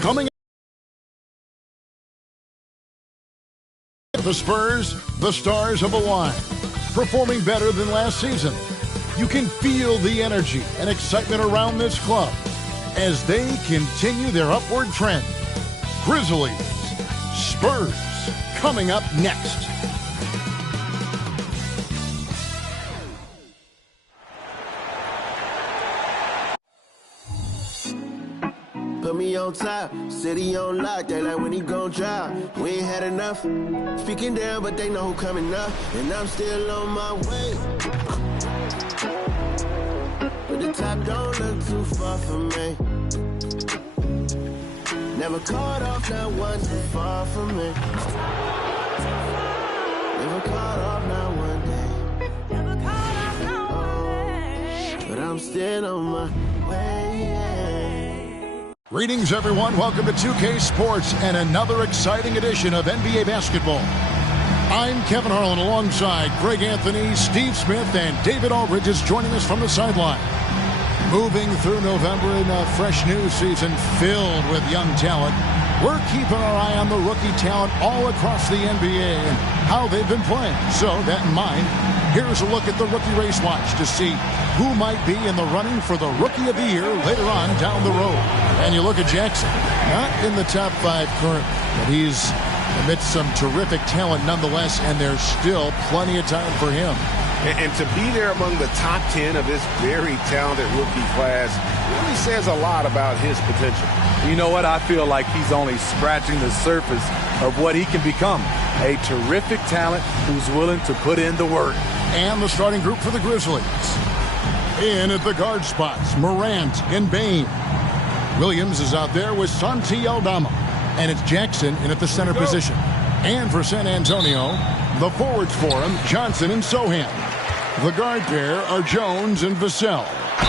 Coming the Spurs, the stars have aligned, performing better than last season. You can feel the energy and excitement around this club as they continue their upward trend. Grizzlies, Spurs, coming up next. Put me on top, city on lock, they like when he gon' drop. We ain't had enough, speaking down, but they know who coming up. And I'm still on my way. But the top don't look too far from me. Never caught off, not one too far from me. Never caught off, not one day. Never caught off, not one day. But I'm still on my way. Greetings, everyone. Welcome to 2K Sports and another exciting edition of NBA basketball. I'm Kevin Harlan alongside Greg Anthony, Steve Smith, and David Aldridge is joining us from the sideline. Moving through November in a fresh new season filled with young talent, we're keeping our eye on the rookie talent all across the NBA and how they've been playing. So, that in mind, here's a look at the Rookie Race Watch to see who might be in the running for the Rookie of the Year later on down the road. And you look at Jackson, not in the top 5 currently, but he's amidst some terrific talent nonetheless, and there's still plenty of time for him. And to be there among the top 10 of this very talented rookie class really says a lot about his potential. You know what? I feel like he's only scratching the surface of what he can become. A terrific talent who's willing to put in the work. And the starting group for the Grizzlies. In at the guard spots, Morant and Bane. Williams is out there with Santi Aldama. And it's Jackson in at the center position. And for San Antonio, the forwards for him, Johnson and Sohan. The guard pair are Jones and Vassell.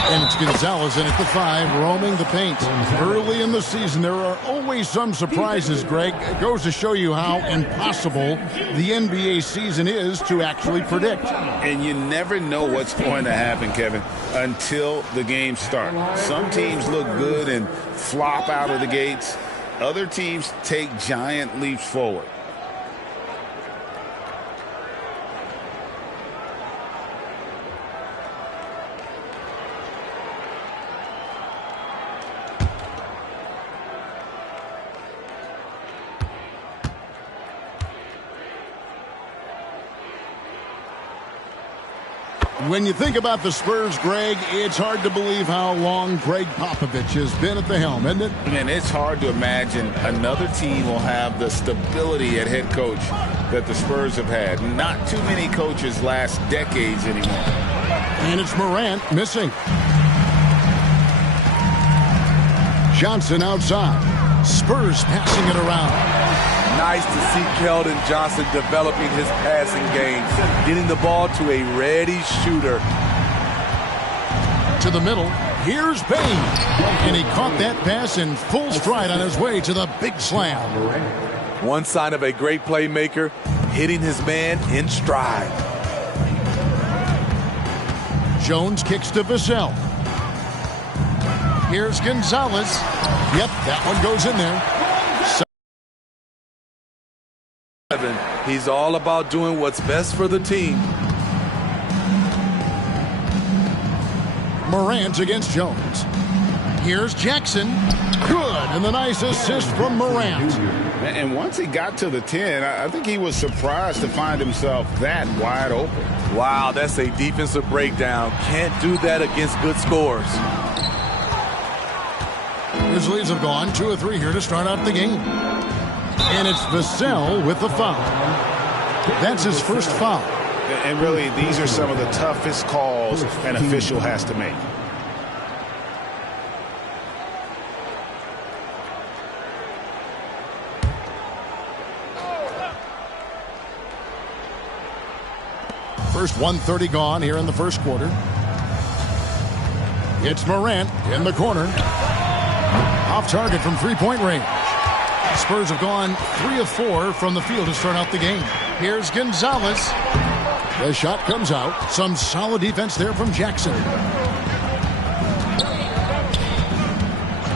And it's Gonzalez in at the 5, roaming the paint. Early in the season, there are always some surprises, Greg. It goes to show you how impossible the NBA season is to actually predict. And you never know what's going to happen, Kevin, until the games start. Some teams look good and flop out of the gates. Other teams take giant leaps forward. When you think about the Spurs, Greg, it's hard to believe how long Greg Popovich has been at the helm, isn't it? Man, it's hard to imagine another team will have the stability at head coach that the Spurs have had. Not too many coaches last decades anymore. And it's Morant missing. Johnson outside. Spurs passing it around. Nice to see Keldon Johnson developing his passing game, getting the ball to a ready shooter. To the middle, here's Bane. And he caught that pass in full stride on his way to the big slam. One sign of a great playmaker, hitting his man in stride. Jones kicks to Vassell. Here's Gonzalez. Yep, that one goes in there. He's all about doing what's best for the team. Morant against Jones. Here's Jackson. Good, and the nice assist from Morant. And once he got to the 10, I think he was surprised to find himself that wide open. Wow, that's a defensive breakdown. Can't do that against good scores. Grizzlies have gone 2 of 3 here to start out the game. And it's Vassell with the foul. That's his first foul. And really, these are some of the toughest calls an official has to make. First 1:30 gone here in the first quarter. It's Morant in the corner. Off target from three-point range. Spurs have gone 3 of 4 from the field to start out the game. Here's Gonzalez. The shot comes out. Some solid defense there from Jackson.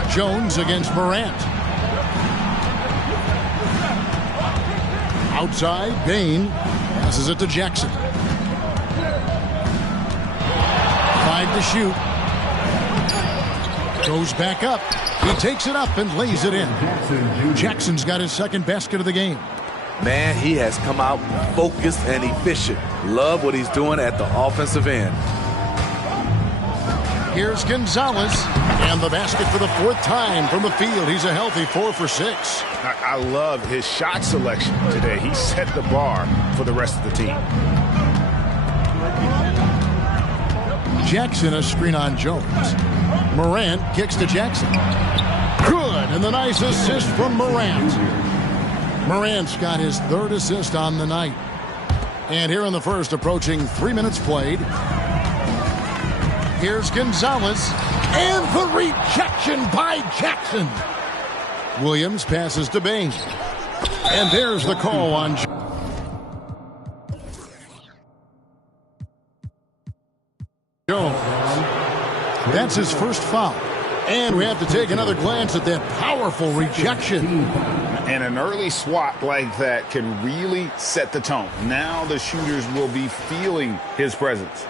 Jones against Morant. Outside, Bain passes it to Jackson. 5 to shoot. Goes back up. He takes it up and lays it in. Jackson's got his second basket of the game. Man, he has come out focused and efficient. Love what he's doing at the offensive end. Here's Gonzalez. And the basket for the 4th time from the field. He's a healthy 4 for 6. I love his shot selection today. He set the bar for the rest of the team. Jackson, a screen on Jones. Morant kicks to Jackson. Good, and the nice assist from Morant. Morant's got his 3rd assist on the night. And here in the first, approaching 3 minutes played. Here's Gonzalez. And the rejection by Jackson. Williams passes to Bain. And there's the call on Jones. That's his first foul. And we have to take another glance at that powerful rejection. And an early swat like that can really set the tone. Now the shooters will be feeling his presence.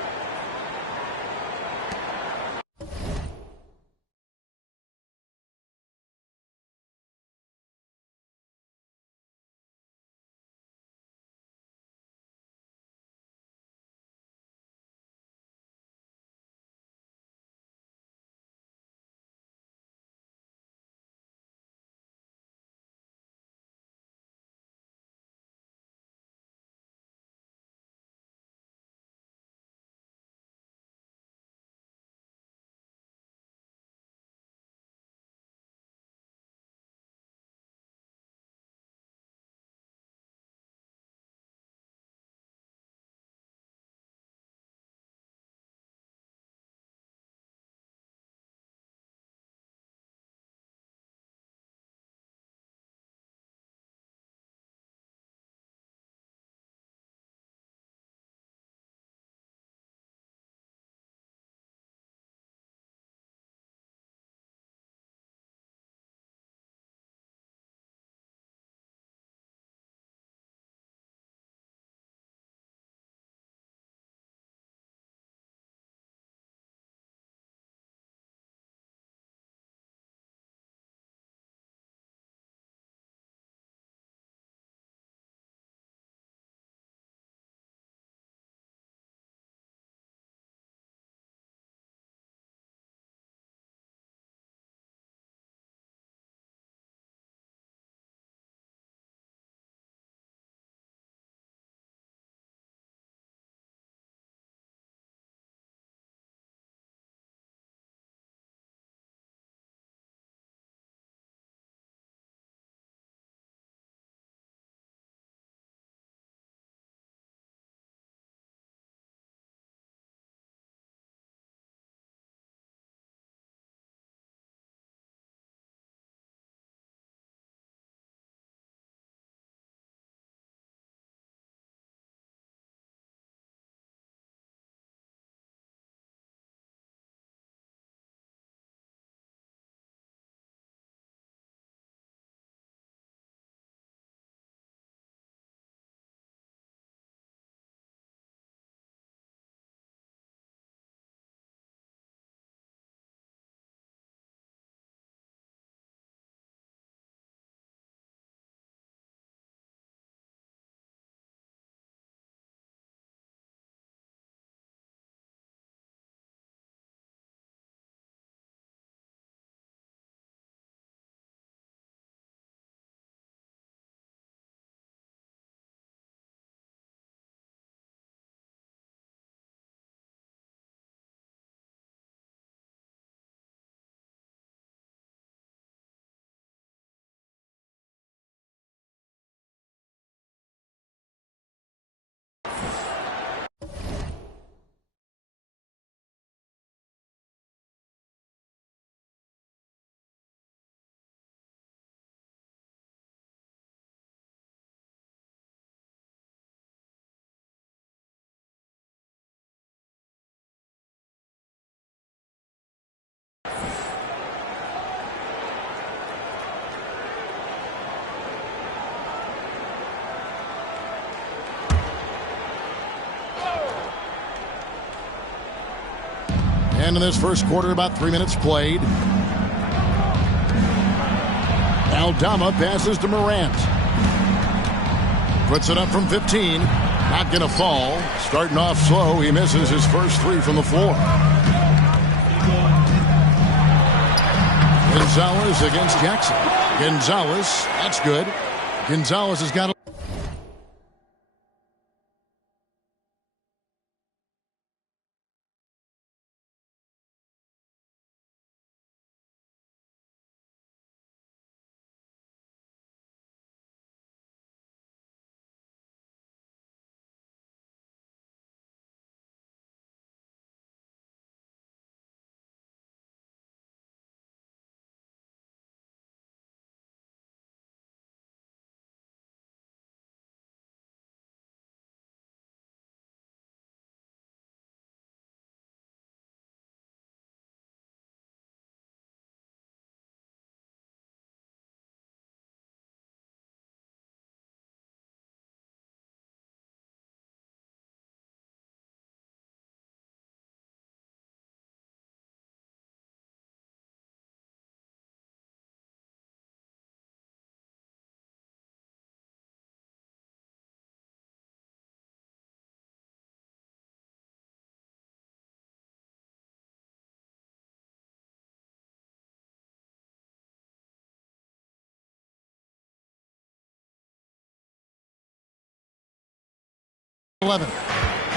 And in this first quarter, about 3 minutes played. Aldama passes to Morant. Puts it up from 15. Not going to fall. Starting off slow, he misses his first three from the floor. Gonzalez against Jackson. Gonzalez, that's good. Gonzalez has got a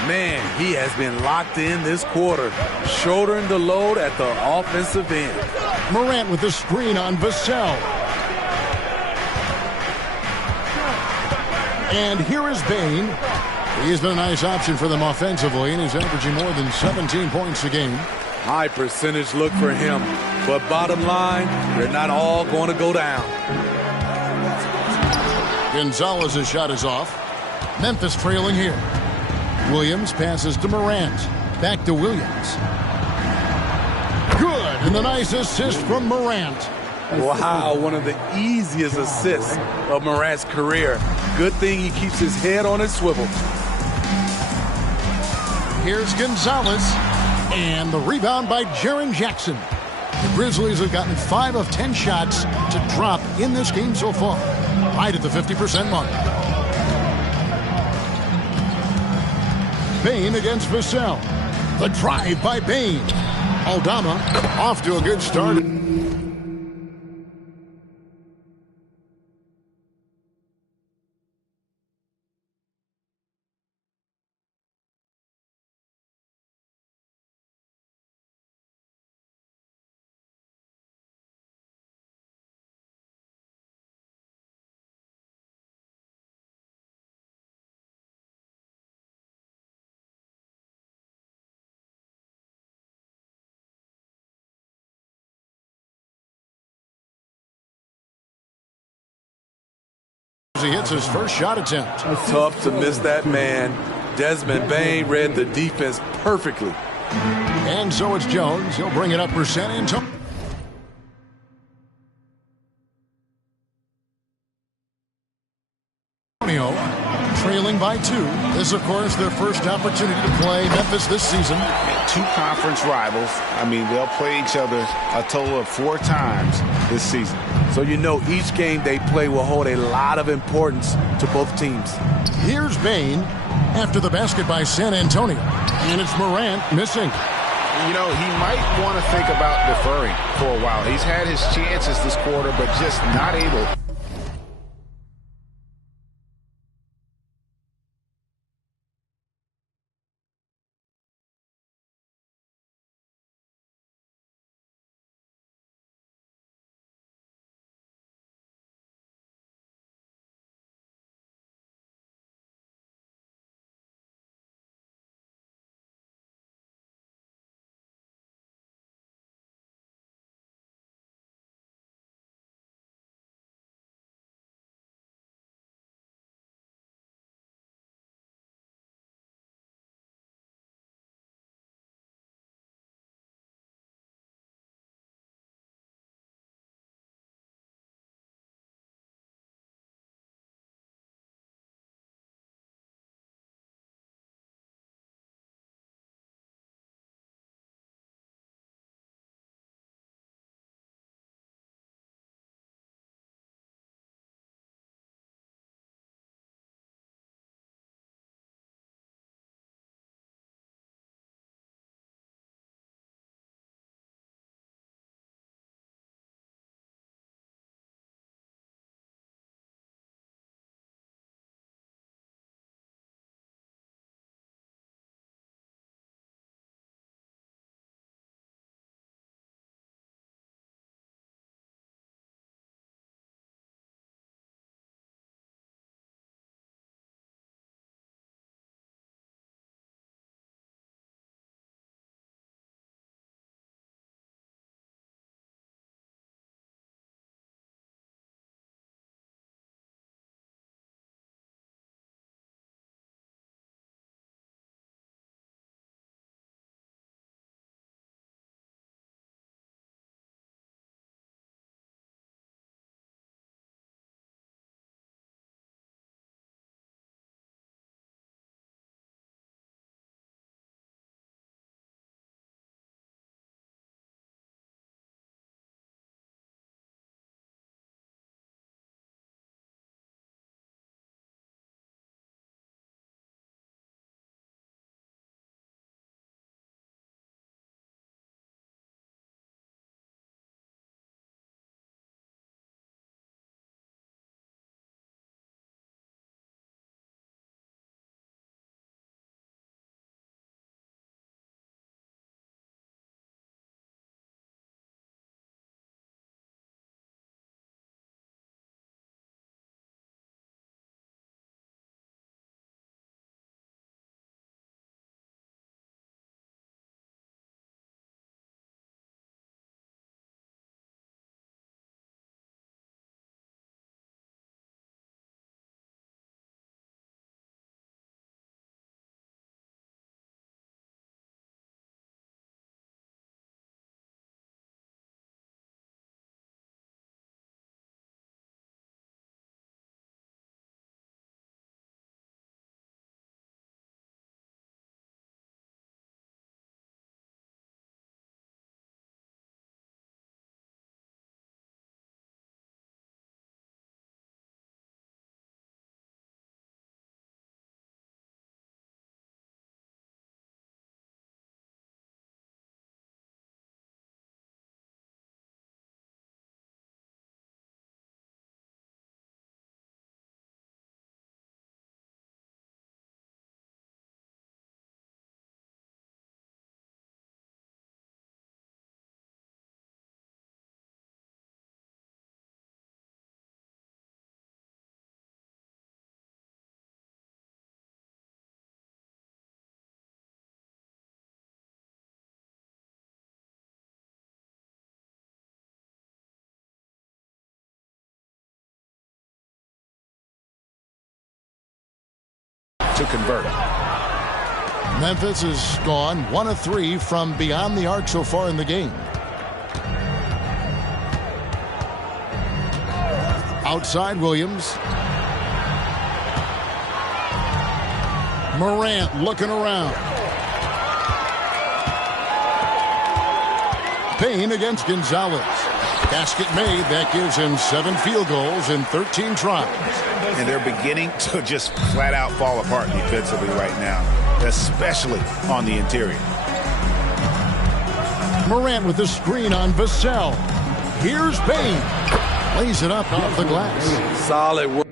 Man, he has been locked in this quarter, shouldering the load at the offensive end. Morant with the screen on Vassell. And here is Bain. He's been a nice option for them offensively, and he's averaging more than 17 points a game. High percentage look for him, but bottom line, they're not all going to go down. Gonzalez's shot is off. Memphis trailing here. Williams passes to Morant. Back to Williams. Good, and a nice assist from Morant. Wow, one of the easiest assists of Morant's career. Good thing he keeps his head on his swivel. Here's Gonzalez, and the rebound by Jaren Jackson. The Grizzlies have gotten 5 of 10 shots to drop in this game so far, right at the 50% mark. Bain against Vassell. The drive by Bain. Aldama off to a good start. He hits his first shot attempt. Tough to miss that man. Desmond Bain read the defense perfectly. And so it's Jones. He'll bring it up for San Antonio. Trailing by 2. This, of course, their first opportunity to play Memphis this season. 2 conference rivals. I mean, they'll play each other a total of 4 times this season. So you know each game they play will hold a lot of importance to both teams. Here's Bain after the basket by San Antonio. And it's Morant missing. You know, he might want to think about deferring for a while. He's had his chances this quarter, but just not able. to convert. Memphis has gone 1 of 3 from beyond the arc so far in the game. Outside Williams. Morant looking around. Payne against Gonzalez. Basket made. That gives him 7 field goals in 13 tries. And they're beginning to just flat out fall apart defensively right now, especially on the interior. Morant with the screen on Vassell. Here's Payne. Lays it up off the glass. Solid work.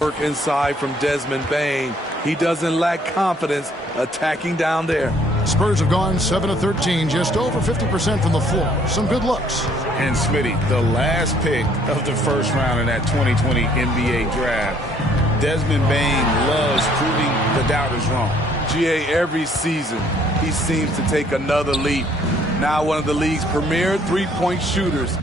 Work inside from Desmond Bane. He doesn't lack confidence attacking down there. Spurs have gone 7 of 13, just over 50% from the floor. Some good looks. And Smitty, the last pick of the first round in that 2020 NBA draft, Desmond Bane loves proving the doubters wrong. GA, every season, he seems to take another leap. Now one of the league's premier three-point shooters.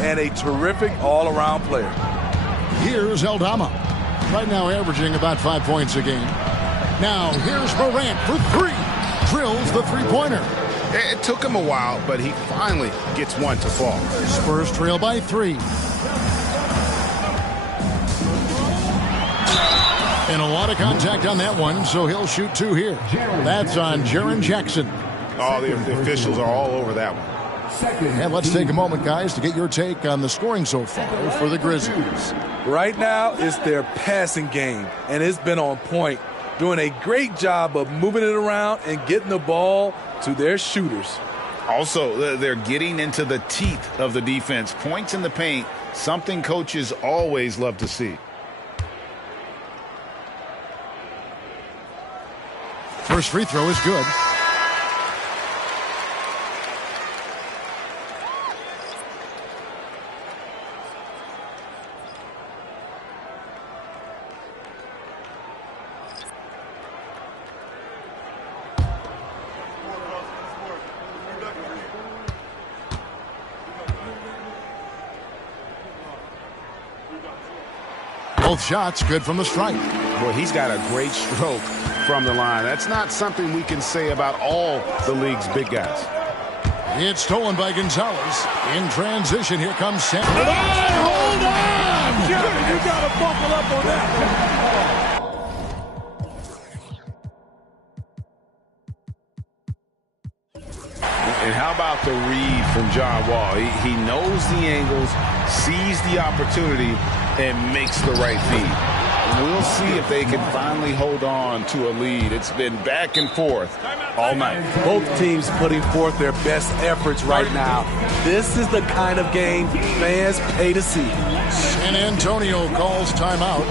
And a terrific all-around player. Here's Aldama. Right now averaging about 5 points a game. Now here's Morant for 3. Drills the three-pointer. It took him a while, but he finally gets one to fall. Spurs trail by 3. And a lot of contact on that one, so he'll shoot 2 here. That's on Jaren Jackson. Oh, the officials are all over that one. And let's take a moment, guys, to get your take on the scoring so far for the Grizzlies. Right now, it's their passing game, and it's been on point, doing a great job of moving it around and getting the ball to their shooters. Also, they're getting into the teeth of the defense. Points in the paint, something coaches always love to see. First free throw is good. Both shots good from the strike. Boy, he's got a great stroke from the line. That's not something we can say about all the league's big guys. It's stolen by Gonzalez. In transition, here comes Sam. Hold on! You got to buckle up on that. And how about the read from John Wall? He knows the angles, sees the opportunity, and makes the right feed. We'll see if they can finally hold on to a lead. It's been back and forth all night. Both teams putting forth their best efforts right now. This is the kind of game fans pay to see. San Antonio calls timeout.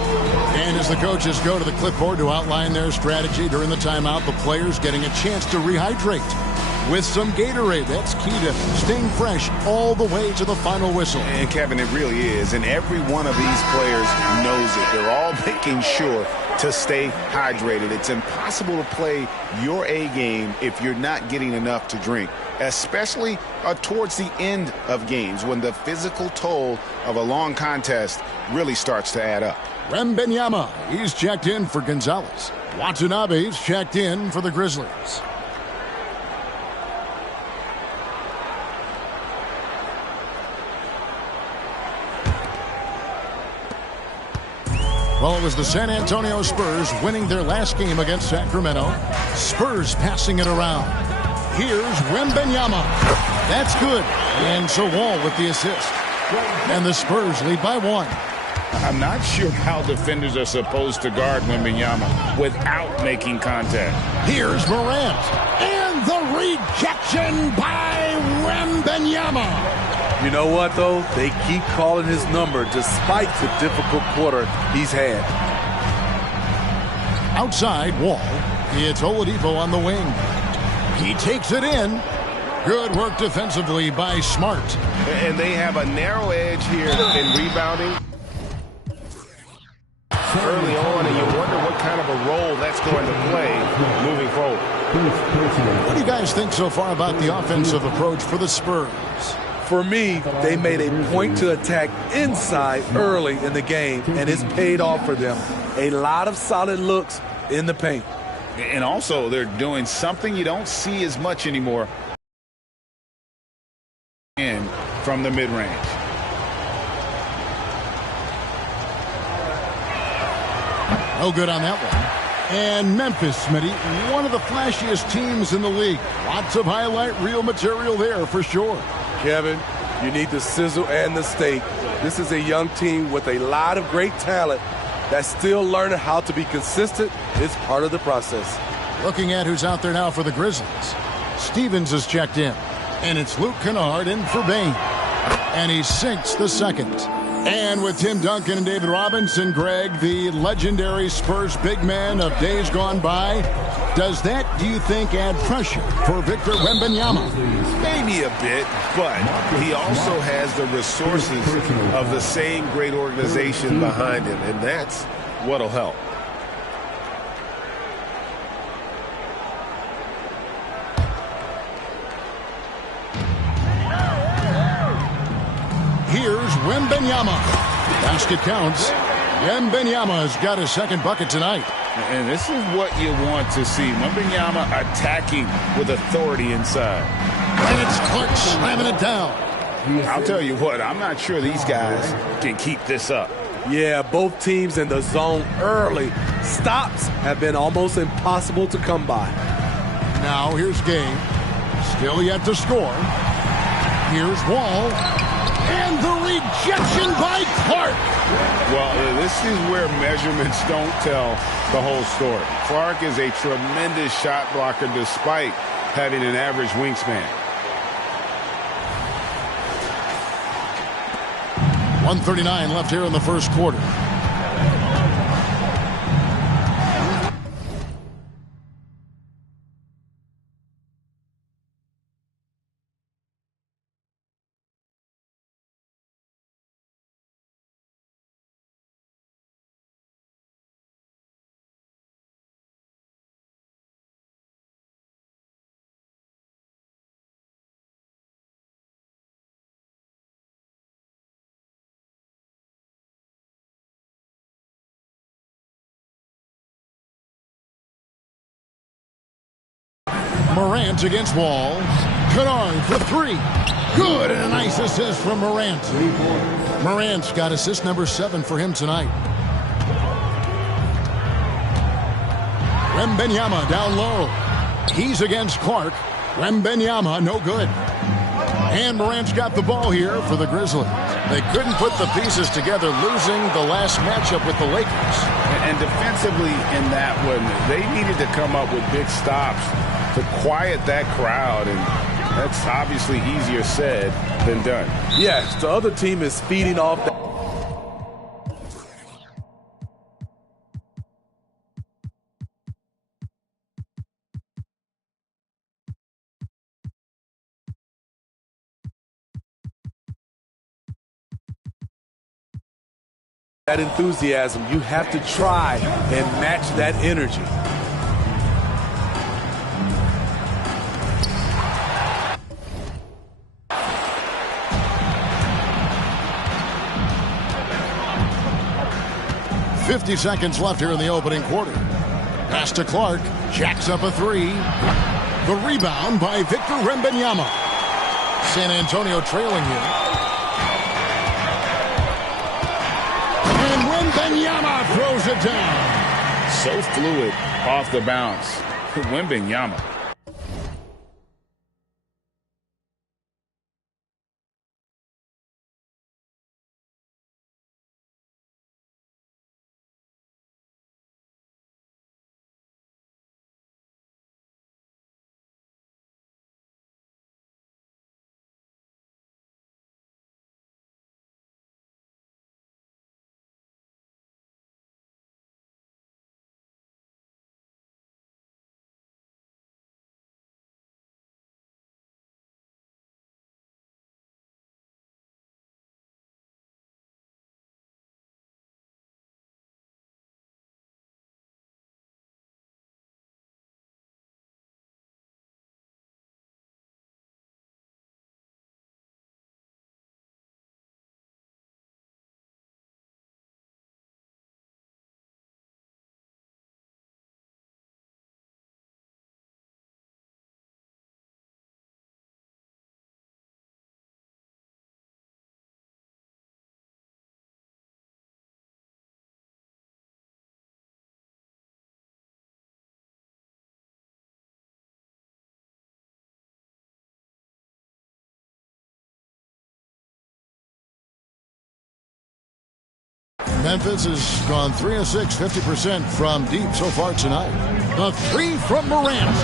And as the coaches go to the clipboard to outline their strategy during the timeout, the players getting a chance to rehydrate. with some Gatorade. That's key to staying fresh all the way to the final whistle. And Kevin, it really is. And every one of these players knows it. They're all making sure to stay hydrated. It's impossible to play your A game if you're not getting enough to drink, especially towards the end of games when the physical toll of a long contest really starts to add up. Wembanyama, he's checked in for Gonzalez. Watanabe's checked in for the Grizzlies. Well, it was the San Antonio Spurs winning their last game against Sacramento. Spurs passing it around. Here's Wembanyama. That's good. And so Wall with the assist. And the Spurs lead by 1. I'm not sure how defenders are supposed to guard Wembanyama without making contact. Here's Morant. And the rejection by Wembanyama. You know what, though? They keep calling his number despite the difficult quarter he's had. Outside Wall. It's Oladipo on the wing. He takes it in. Good work defensively by Smart. And they have a narrow edge here in rebounding early on, and you wonder what kind of a role that's going to play moving forward. What do you guys think so far about the offensive approach for the Spurs? For me, they made a point to attack inside early in the game, and it's paid off for them. A lot of solid looks in the paint. And also, they're doing something you don't see as much anymore from the mid-range. No good on that one. And Memphis, Smitty, one of the flashiest teams in the league. Lots of highlight reel material there for sure. Kevin, you need the sizzle and the steak. This is a young team with a lot of great talent that's still learning how to be consistent. It's part of the process. Looking at who's out there now for the Grizzlies. Stevens is checked in. And it's Luke Kennard in for Bain. And he sinks the second. And with Tim Duncan and David Robinson, Greg, the legendary Spurs big man of days gone by, does that, do you think, add pressure for Victor Wembanyama? Maybe a bit, but he also has the resources of the same great organization behind him, and that's what'll help. Here's Wembanyama. Basket counts. Wembanyama's got his second bucket tonight. And this is what you want to see. Wembanyama attacking with authority inside. And it's Clark slamming it down. I'll tell you what, I'm not sure these guys can keep this up. Yeah, both teams in the zone early. Stops have been almost impossible to come by. Now here's Game. Still yet to score. Here's Wall. And the rejection by Clark. Well, this is where measurements don't tell the whole story. Clark is a tremendous shot blocker despite having an average wingspan. 1:39 left here in the first quarter. Morant against Wall. Kennard for three. Good, and a nice assist from Morant. Morant's got assist number 7 for him tonight. Wembanyama down low. He's against Clark. Wembanyama, no good. And Morant's got the ball here for the Grizzlies. They couldn't put the pieces together, losing the last matchup with the Lakers. And defensively in that one, they needed to come up with big stops to quiet that crowd, and that's obviously easier said than done. Yes, the other team is feeding off that. that enthusiasm. You have to try and match that energy. .50 left here in the opening quarter. Pass to Clark. Jacks up a three. The rebound by Victor Wembanyama. San Antonio trailing here. And Wembanyama throws it down. So fluid off the bounce. Wembanyama. Memphis has gone 3 of 6, 50% from deep so far tonight. The three from Morant.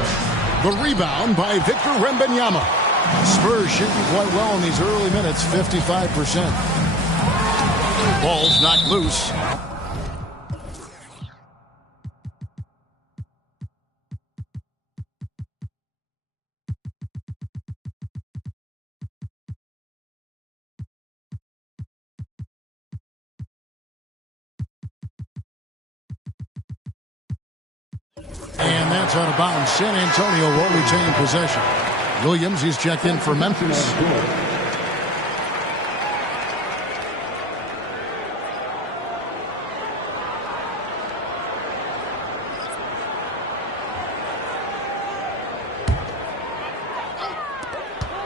The rebound by Victor Wembanyama. Spurs shooting quite well in these early minutes, 55%. Ball's knocked loose. And that's out of bounds. San Antonio will retain possession. Williams, he's checked in for Memphis.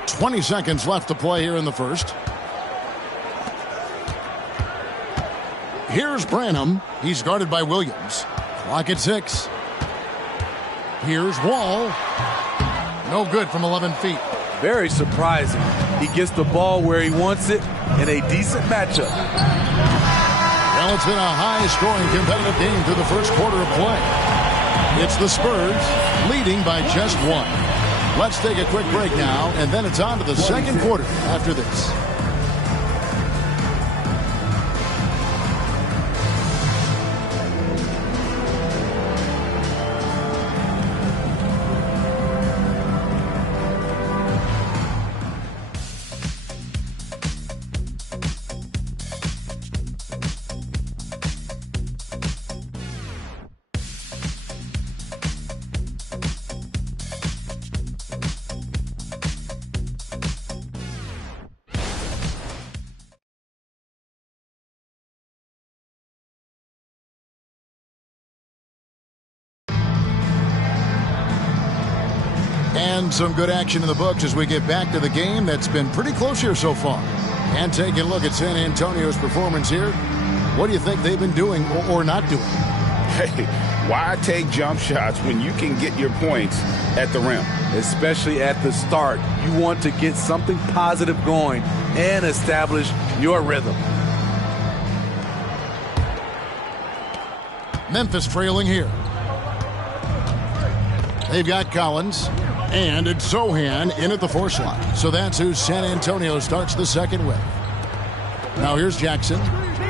.20 left to play here in the first. Here's Branham. He's guarded by Williams. Clock at 6. Here's Wall. No good from 11 feet. Very surprising. He gets the ball where he wants it in a decent matchup. Well, it's been a high-scoring competitive game through the first quarter of play. It's the Spurs leading by just 1. Let's take a quick break now, and then it's on to the second quarter after this. And some good action in the books as we get back to the game that's been pretty close here so far. And taking a look at San Antonio's performance here, what do you think they've been doing or not doing? Hey, why take jump shots when you can get your points at the rim? Especially at the start. You want to get something positive going and establish your rhythm. Memphis trailing here. They've got Collins. And it's Zohan in at the force line. So that's who San Antonio starts the second with. Now here's Jackson.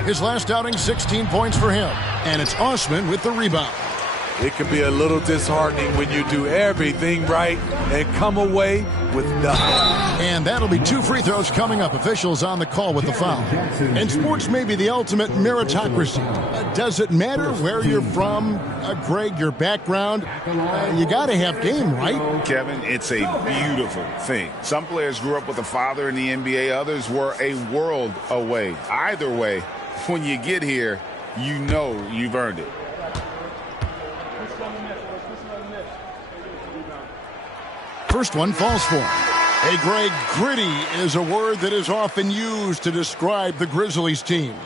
His last outing, 16 points for him. And it's Osman with the rebound. It can be a little disheartening when you do everything right and come away with nothing. And that'll be 2 free throws coming up. Officials on the call with the foul. And sports may be the ultimate meritocracy. Does it matter where you're from, Greg, your background? You got to have game, right? Kevin, it's a beautiful thing. Some players grew up with a father in the NBA. Others were a world away. Either way, when you get here, you know you've earned it. First one falls for. Hey, Greg, gritty is a word that is often used to describe the Grizzlies teams.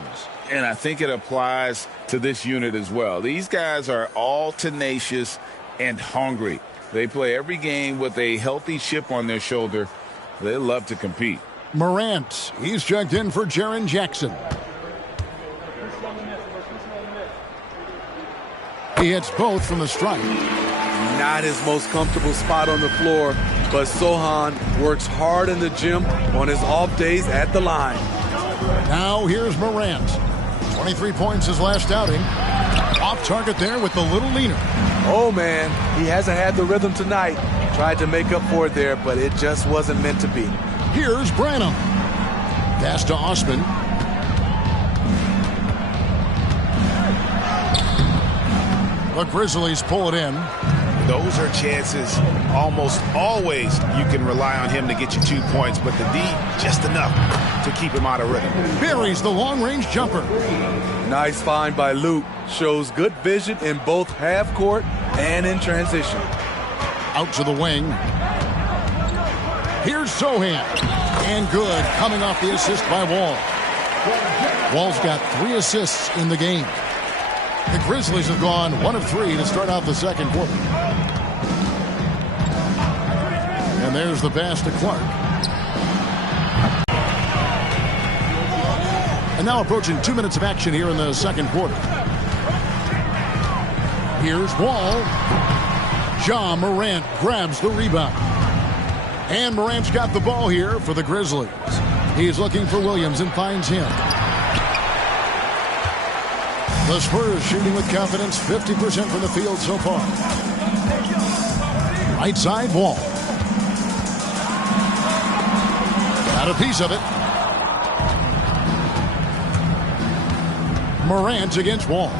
And I think it applies to this unit as well. These guys are all tenacious and hungry. They play every game with a healthy chip on their shoulder. They love to compete. Morant, he's checked in for Jaren Jackson. He hits both from the stripe. Not his most comfortable spot on the floor, but Sohan works hard in the gym on his off days at the line. Now here's Morant. 23 points his last outing. Off target there with the little leaner. Oh, man, he hasn't had the rhythm tonight. Tried to make up for it there, but it just wasn't meant to be. Here's Branham. Pass to Osman. The Grizzlies pull it in. Those are chances almost always you can rely on him to get you 2 points, but the D, just enough to keep him out of rhythm. Buries the long-range jumper. Nice find by Luke. Shows good vision in both half court and in transition. Out to the wing. Here's Sohan. And good, coming off the assist by Wall. Wall's got 3 assists in the game. The Grizzlies have gone 1 of 3 to start out the second quarter. And there's the pass to Clark. And now approaching 2 minutes of action here in the second quarter. Here's Wall. Ja Morant grabs the rebound. And Morant's got the ball here for the Grizzlies. He's looking for Williams and finds him. The Spurs shooting with confidence, 50% from the field so far. Right side, Wall. Got a piece of it. Morant against Wall.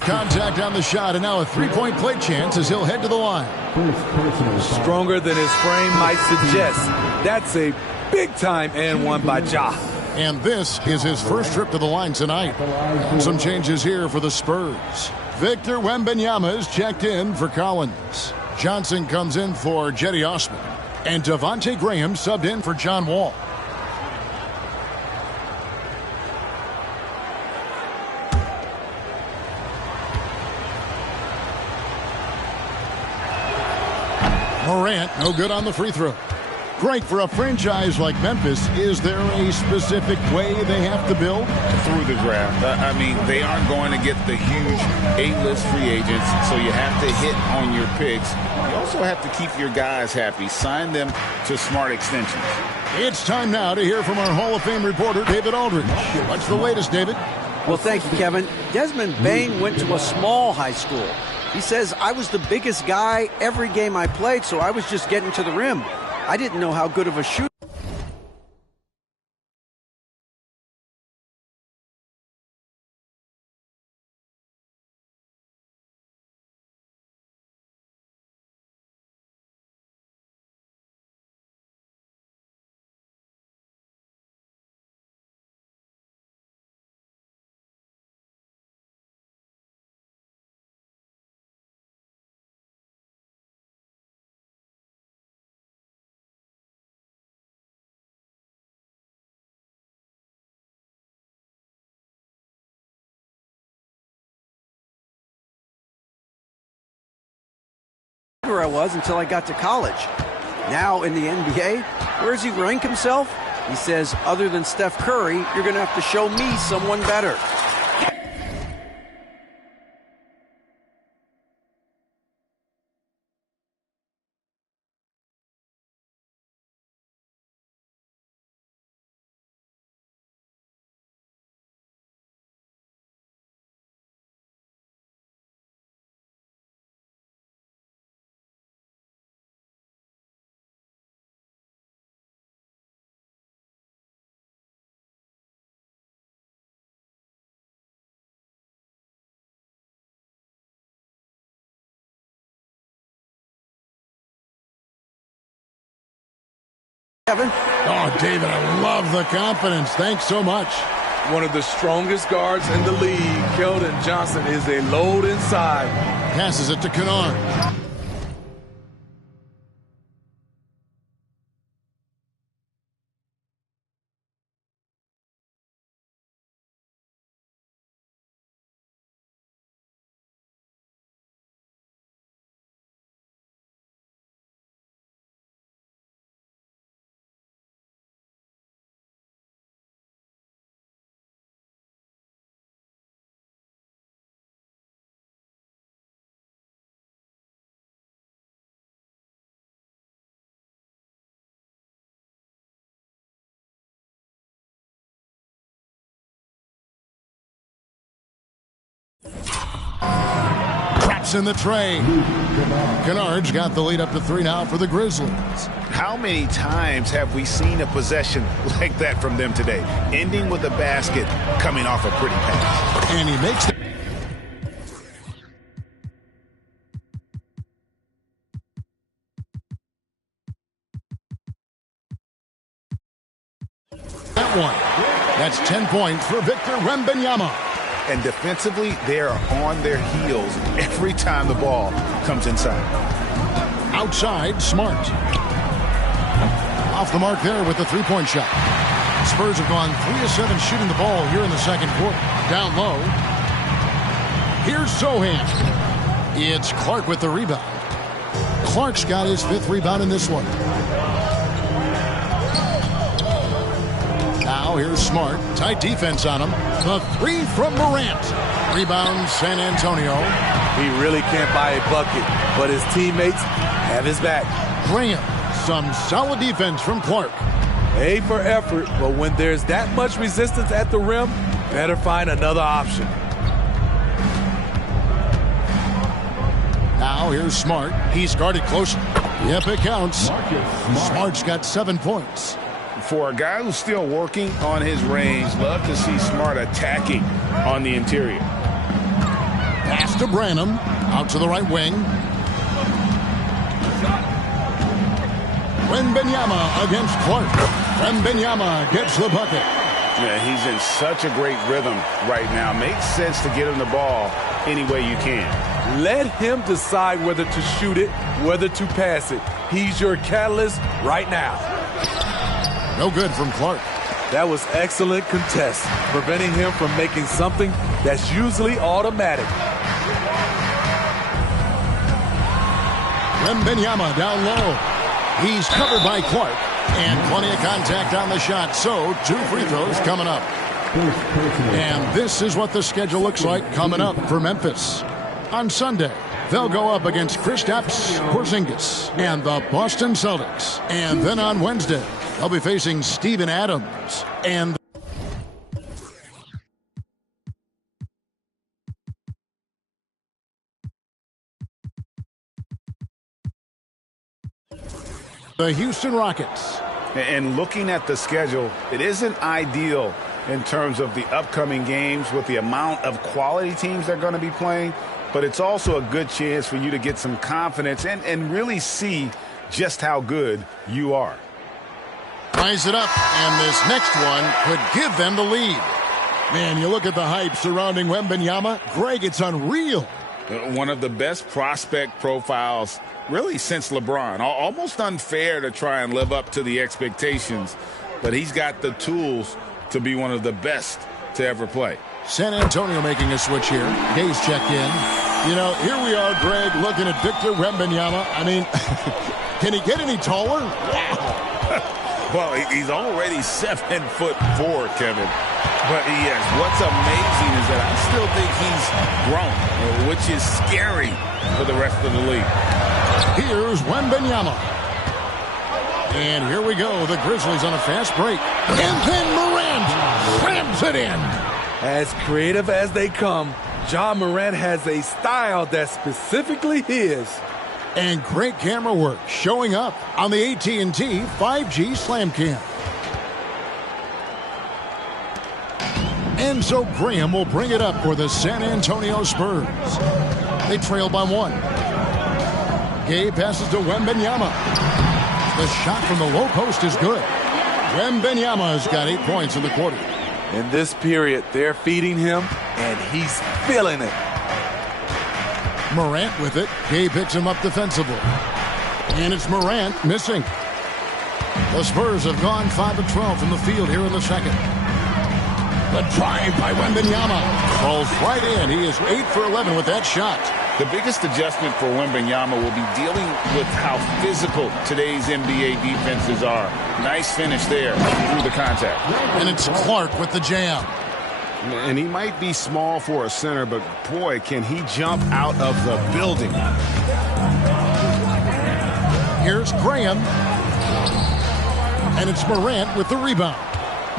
Contact on the shot, and now a three-point play chance as he'll head to the line. Stronger than his frame might suggest. That's a big-time and one by Ja. And this is his first trip to the line tonight. Some changes here for the Spurs. Victor Wembanyama is checked in for Collins. Johnson comes in for Jetty Osman. And Devontae Graham subbed in for John Wall. Morant, no good on the free throw. Great for a franchise like Memphis. Is there a specific way they have to build? Through the draft. I mean, they aren't going to get the huge A-list free agents, so you have to hit on your picks. You also have to keep your guys happy. Sign them to smart extensions. It's time now to hear from our Hall of Fame reporter, David Aldridge. What's the latest, David? Well, thank you, Kevin. Desmond Bain went to a small high school. He says, I was the biggest guy every game I played, so I was just getting to the rim. I didn't know how good of a shooter. shooter I was until I got to college. Now in the NBA, where does he rank himself? He says, other than Steph Curry, you're going to have to show me someone better. Kevin? Oh, David, I love the confidence. Thanks so much. One of the strongest guards in the league, Keldon Johnson, is a load inside. Passes it to Kennard. Traps in the tray. Kennard's got the lead up to 3 now for the Grizzlies. How many times have we seen a possession like that from them today, ending with a basket coming off a pretty pass? And he makes the that one. That's 10 points for Victor Wembanyama. And defensively, they are on their heels every time the ball comes inside. Outside, Smart. Off the mark there with the three-point shot. Spurs have gone 3 of 7 shooting the ball here in the second quarter. Down low. Here's Sohan. It's Clark with the rebound. Clark's got his 5th rebound in this one. Now here's Smart. Tight defense on him. The 3 from Morant. Rebound San Antonio. He really can't buy a bucket, but his teammates have his back. Graham. Some solid defense from Clark. A for effort, but when there's that much resistance at the rim, better find another option. Now here's Smart. He's guarded close. Yep, it counts. Smart's got 7 points. For a guy who's still working on his range, love to see Smart attacking on the interior. Pass to Branham. Out to the right wing. Wembanyama against Clark. Wembanyama gets the bucket. Yeah, he's in such a great rhythm right now. Makes sense to get him the ball any way you can. Let him decide whether to shoot it, whether to pass it. He's your catalyst right now. No good from Clark. That was excellent contest, preventing him from making something that's usually automatic. Wembanyama down low. He's covered by Clark. And plenty of contact on the shot. So 2 free throws coming up. And this is what the schedule looks like coming up for Memphis. On Sunday, they'll go up against Kristaps Porzingis and the Boston Celtics. And then on Wednesday, they'll be facing Steven Adams and the Houston Rockets. And looking at the schedule, it isn't ideal in terms of the upcoming games with the amount of quality teams they're going to be playing, but it's also a good chance for you to get some confidence and really see just how good you are. Ties it up, and this next one could give them the lead. Man, you look at the hype surrounding Wembanyama. Greg, it's unreal. One of the best prospect profiles really since LeBron. Almost unfair to try and live up to the expectations, but he's got the tools to be one of the best to ever play. San Antonio making a switch here. Gay's checked in. You know, here we are, Greg, looking at Victor Wembanyama. I mean, can he get any taller? Well, he's already 7'4", Kevin. But yes, what's amazing is that I still think he's grown, which is scary for the rest of the league. Here's Wembanyama. And here we go. The Grizzlies on a fast break. And then Morant slams it in. As creative as they come, Ja Morant has a style that's specifically his. And great camera work showing up on the AT&T 5G Slam Cam. And so Graham will bring it up for the San Antonio Spurs. They trail by 1. Gabe passes to Wembanyama. The shot from the low post is good. Wembanyama has got 8 points in the quarter. In this period, they're feeding him, and he's feeling it. Morant with it. Gabe picks him up defensively. And it's Morant missing. The Spurs have gone 5 of 12 from the field here in the second. The drive by Wembanyama falls right in. He is 8 for 11 with that shot. The biggest adjustment for Wembanyama will be dealing with how physical today's NBA defenses are. Nice finish there through the contact. And it's Clark with the jam. And he might be small for a center, but boy, can he jump out of the building. Here's Graham. And it's Morant with the rebound.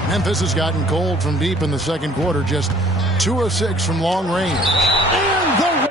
Memphis has gotten cold from deep in the second quarter, just 2 of 6 from long range. And the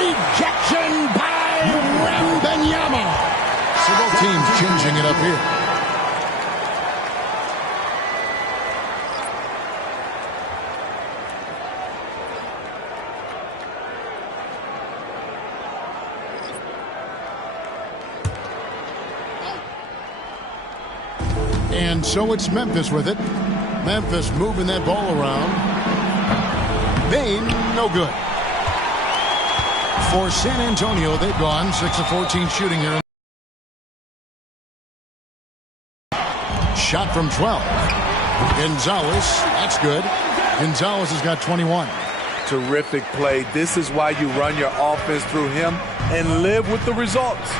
rejection by Wembanyama. So both teams changing it up here. And so it's Memphis with it. Memphis moving that ball around. Bane, no good. For San Antonio, they've gone 6 of 14 shooting here. Shot from 12. Gonzalez, that's good. Gonzalez has got 21. Terrific play. This is why you run your offense through him and live with the results.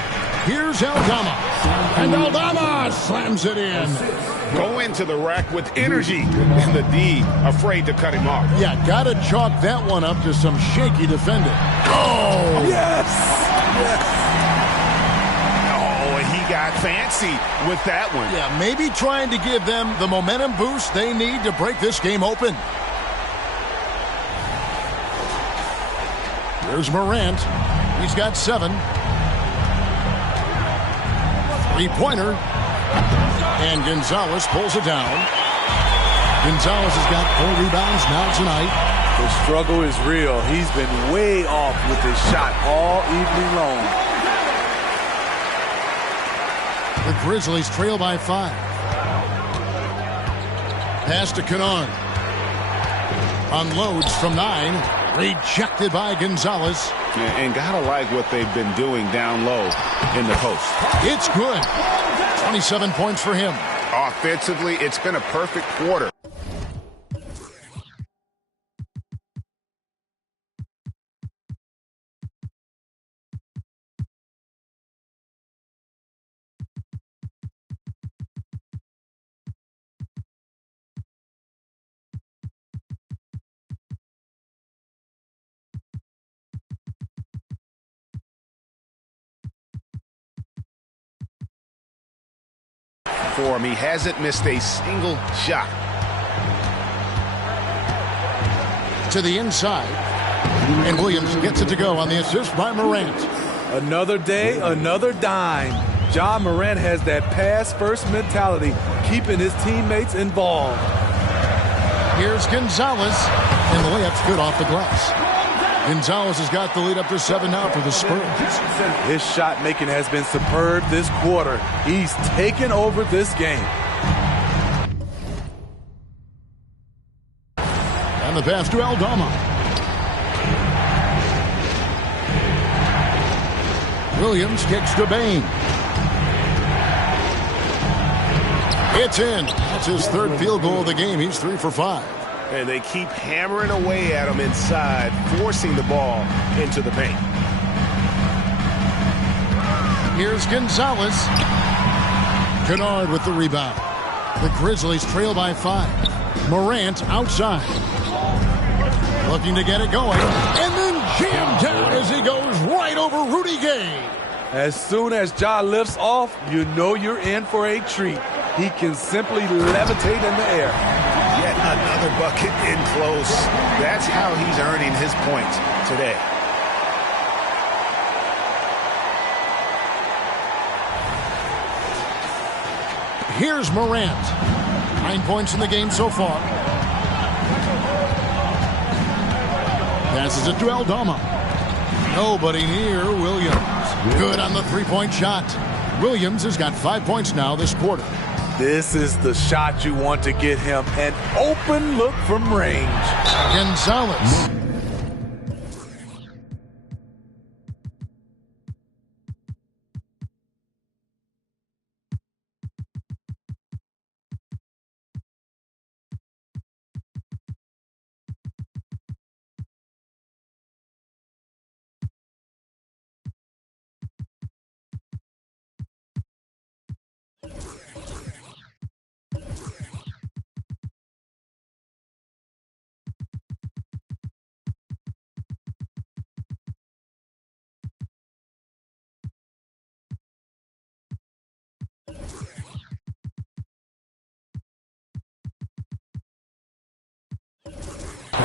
Here's Aldama. And Aldama slams it in. Go into the rack with energy, and the D afraid to cut him off. Yeah, got to chalk that one up to some shaky defending. Oh! Yes! Yes! Oh, and he got fancy with that one. Yeah, maybe trying to give them the momentum boost they need to break this game open. There's Morant. He's got 7. 3-pointer. And Gonzalez pulls it down. Gonzalez has got 4 rebounds now tonight. The struggle is real. He's been way off with his shot all evening long. The Grizzlies trail by 5. Pass to Kennard. Unloads from 9. Rejected by Gonzalez. And gotta like what they've been doing down low in the post. It's good. 27 points for him. Offensively, it's been a perfect quarter. For him, he hasn't missed a single shot. to the inside. And Williams gets it to go on the assist by Morant. Another day, another dime. John Morant has that pass-first mentality, keeping his teammates involved. Here's Gonzalez, and the layup's good off the glass. Gonzalez has got the lead up to 7 now for the Spurs. His shot making has been superb this quarter. He's taken over this game. And the pass to Aldama. Williams kicks to Bain. It's in. That's his third field goal of the game. He's 3 for 5. And they keep hammering away at him inside, forcing the ball into the paint. Here's Gonzalez. Kennard with the rebound. The Grizzlies trail by 5. Morant outside. Looking to get it going. And then jammed down as he goes right over Rudy Gay. As soon as Ja lifts off, you know you're in for a treat. He can simply levitate in the air. Yet another bucket in close. That's how he's earning his points today. Here's Morant. 9 points in the game so far. Passes it to Aldama. Nobody near Williams. Good on the three-point shot. Williams has got 5 points now this quarter. This is the shot you want to get him. An open look from range. Gonzalez.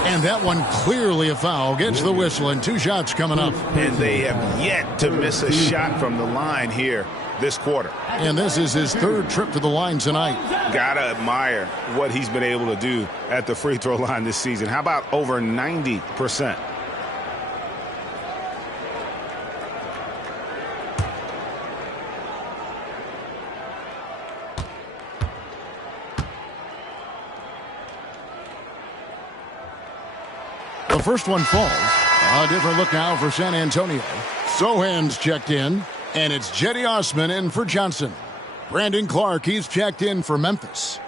And that one clearly a foul. Gets the whistle and 2 shots coming up. And they have yet to miss a shot from the line here this quarter. And this is his 3rd trip to the line tonight. Gotta admire what he's been able to do at the free throw line this season. How about over 90%? The first one falls. A different look now for San Antonio. Sohan's checked in, and it's Jetty Osman in for Johnson. Brandon Clark, he's checked in for Memphis.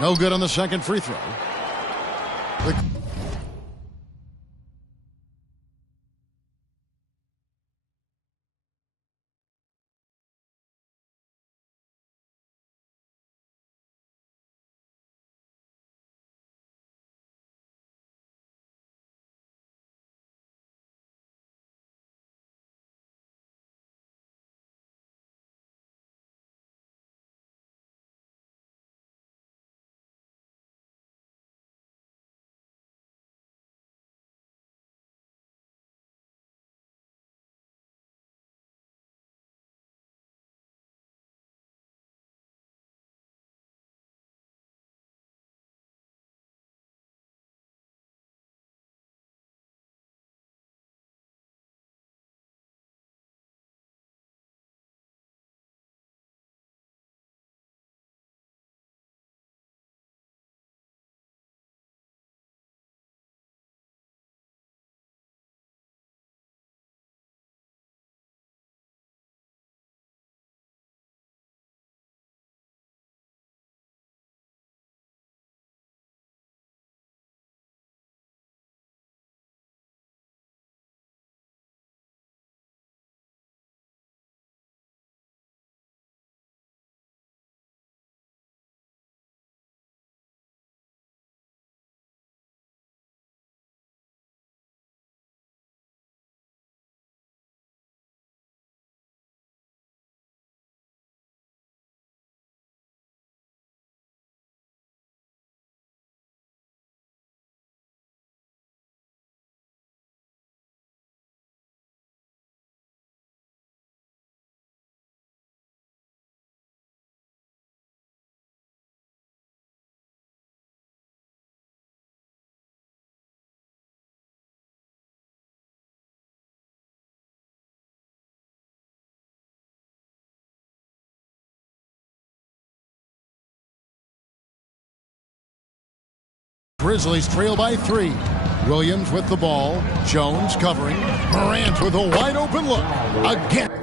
No good on the second free throw. The Grizzlies trail by 3. Williams with the ball. Jones covering. Morant with a wide open look. Again.